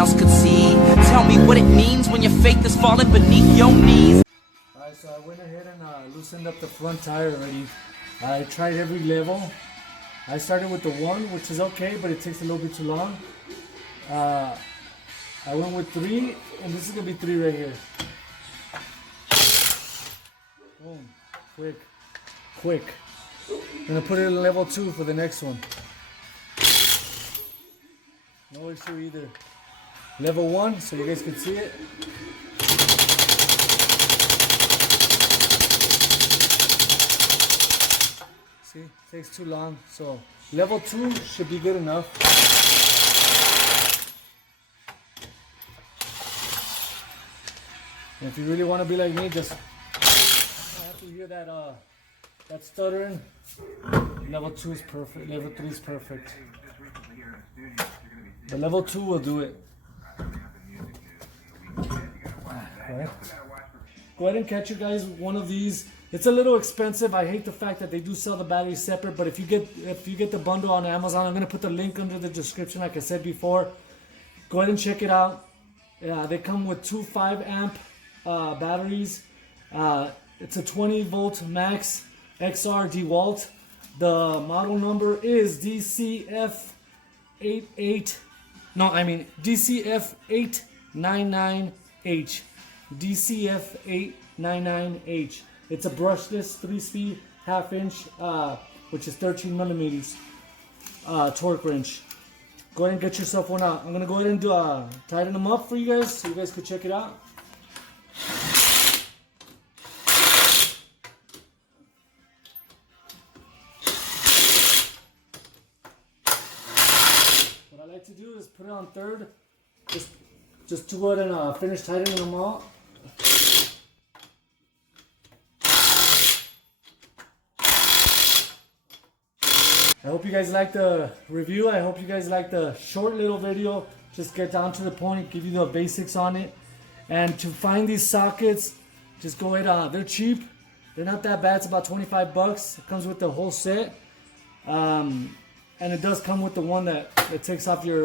else could see. Tell me what it means when your faith is falling beneath your knees. Alright, so I went ahead and loosened up the front tire already. I tried every level. I started with the 1, which is okay, but it takes a little bit too long. I went with 3, and this is gonna be 3 right here. Boom, quick. I'm gonna put it in level 2 for the next one. No issue either. Level 1, so you guys can see it. See, takes too long. So level 2 should be good enough. And if you really want to be like me, just after you hear that stuttering, level 2 is perfect. Level 3 is perfect. The level 2 will do it. Right. Go ahead and catch you guys one of these. It's a little expensive. I hate the fact that they do sell the batteries separate, but if you get the bundle on Amazon, I'm gonna put the link under the description like I said before. Go ahead and check it out. They come with 2 5-amp batteries. It's a 20-volt max XR Dewalt. The model number is DCF899H. DCF899H. It's a brushless 3-speed half-inch, which is 13 millimeters torque wrench. Go ahead and get yourself one out. I'm gonna go ahead and tighten them up for you guys, so you guys can check it out. What I like to do is put it on third, just to go ahead and finish tightening them all. I hope you guys liked the review. I hope you guys liked the short little video. Just get down to the point, give you the basics on it. And to find these sockets, just go ahead. They're cheap. They're not that bad. It's about 25 bucks. It comes with the whole set. And it does come with the one that takes off your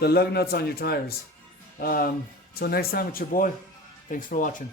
the lug nuts on your tires. Till next time, it's your boy. Thanks for watching.